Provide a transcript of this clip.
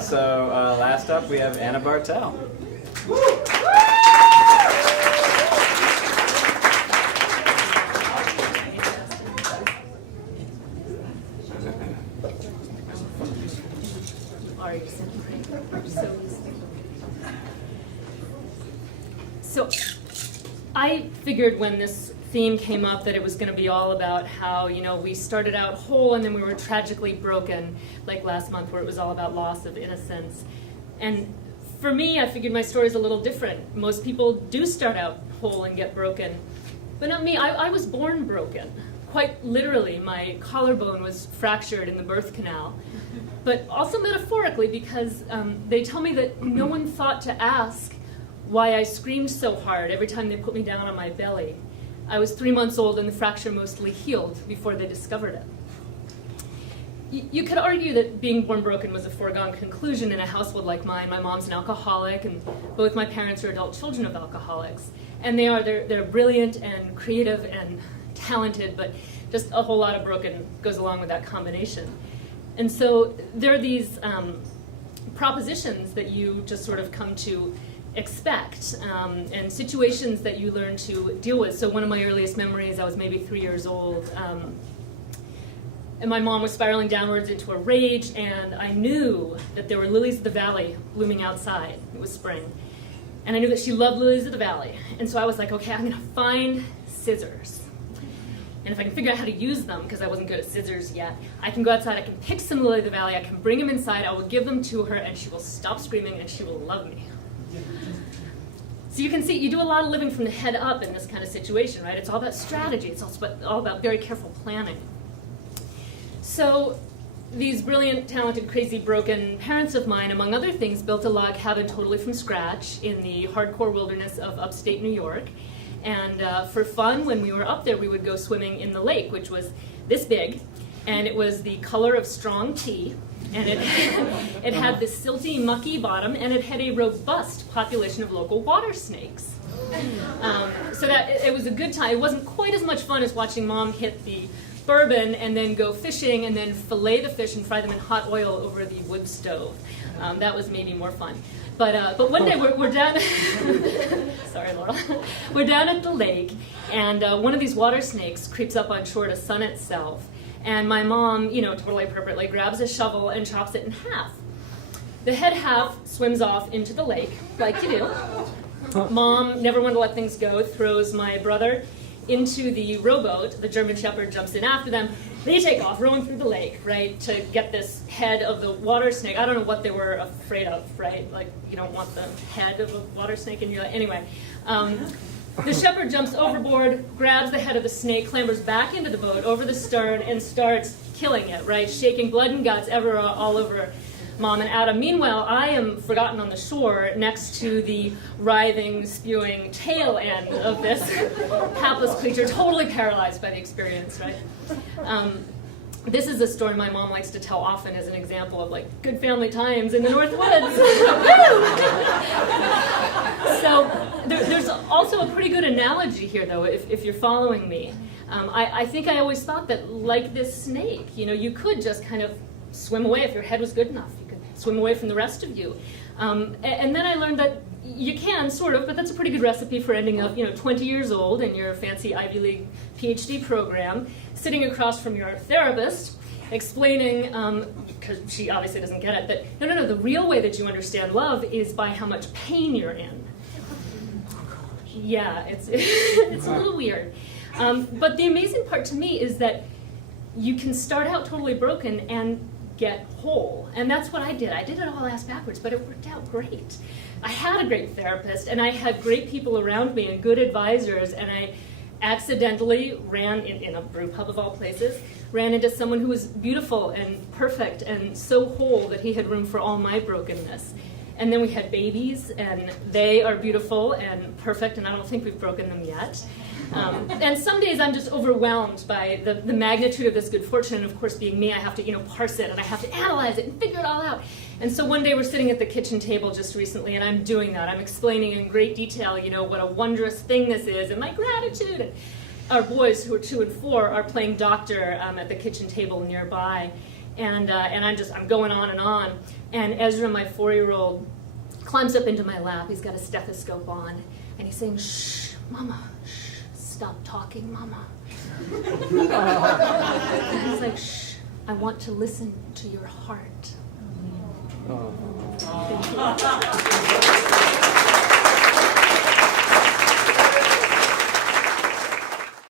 So last up we have Anna Bartel. So I figured when this theme came up that it was going to be all about how, we started out whole and then we were tragically broken, like last month where it was all about loss of innocence. And for me, I figured my story is a little different. Most people do start out whole and get broken. But not me. I was born broken. Quite literally, my collarbone was fractured in the birth canal. But also metaphorically, because they tell me that no one thought to ask why I screamed so hard every time they put me down on my belly. I was 3 months old and the fracture mostly healed before they discovered it. You could argue that being born broken was a foregone conclusion in a household like mine. My mom's an alcoholic and both my parents are adult children of alcoholics. And they're brilliant and creative and talented, but just a whole lot of broken goes along with that combination. And so there are these propositions that you just sort of come to expect, and situations that you learn to deal with. So one of my earliest memories, I was maybe 3 years old, and my mom was spiraling downwards into a rage, and I knew that there were lilies of the valley blooming outside. It was spring. And I knew that she loved lilies of the valley. And so I was like, okay, I'm gonna find scissors. And if I can figure out how to use them, because I wasn't good at scissors yet, I can go outside, I can pick some lily of the valley, I can bring them inside, I will give them to her, and she will stop screaming, and she will love me. So you can see, you do a lot of living from the head up in this kind of situation, right? It's all about strategy. It's also all about very careful planning. So these brilliant, talented, crazy, broken parents of mine, among other things, built a log cabin totally from scratch in the hardcore wilderness of upstate New York. And for fun, when we were up there, we would go swimming in the lake, which was this big. And it was the color of strong tea. And it had this silty, mucky bottom, and it had a robust population of local water snakes. So that it was a good time. It wasn't quite as much fun as watching Mom hit the bourbon and then go fishing and then fillet the fish and fry them in hot oil over the wood stove. That was maybe more fun. But one day we're down. Sorry, Laurel. We're down at the lake, and one of these water snakes creeps up on shore to sun itself. And my mom, totally appropriately, grabs a shovel and chops it in half. The head half swims off into the lake, like you do. Mom, never wanted to let things go, throws my brother into the rowboat. The German Shepherd jumps in after them. They take off, rowing through the lake, right, to get this head of the water snake. I don't know what they were afraid of, right? Like, you don't want the head of a water snake in your life. Anyway. The shepherd jumps overboard, grabs the head of the snake, clambers back into the boat, over the stern, and starts killing it, right? Shaking blood and guts all over Mom and Adam. Meanwhile, I am forgotten on the shore next to the writhing, spewing tail end of this hapless creature, totally paralyzed by the experience, right? This is a story my mom likes to tell often as an example of like good family times in the North Woods. So there's also a pretty good analogy here, though, if you're following me. I think I always thought that, like this snake, you could just kind of swim away if your head was good enough. You could swim away from the rest of you. And then I learned that you can, sort of, but that's a pretty good recipe for ending up, 20 years old in your fancy Ivy League PhD program, sitting across from your therapist, explaining, because she obviously doesn't get it, that no, the real way that you understand love is by how much pain you're in. Yeah, it's a little weird. But the amazing part to me is that you can start out totally broken and get whole. And that's what I did. I did it all ass backwards, but it worked out great. I had a great therapist, and I had great people around me and good advisors, and I accidentally ran, in a brew pub of all places, ran into someone who was beautiful and perfect and so whole that he had room for all my brokenness. And then we had babies, and they are beautiful and perfect, and I don't think we've broken them yet. And some days I'm just overwhelmed by the magnitude of this good fortune, and of course being me, I have to parse it, and I have to analyze it and figure it all out. And so one day we're sitting at the kitchen table just recently, and I'm doing that. I'm explaining in great detail, what a wondrous thing this is, and my gratitude. And our boys, who are 2 and 4, are playing doctor at the kitchen table nearby. And I'm going on. And Ezra, my 4-year-old, climbs up into my lap. He's got a stethoscope on, and he's saying, "Shh, Mama, shh, stop talking, Mama." And he's like, "Shh, I want to listen to your heart." Thank you.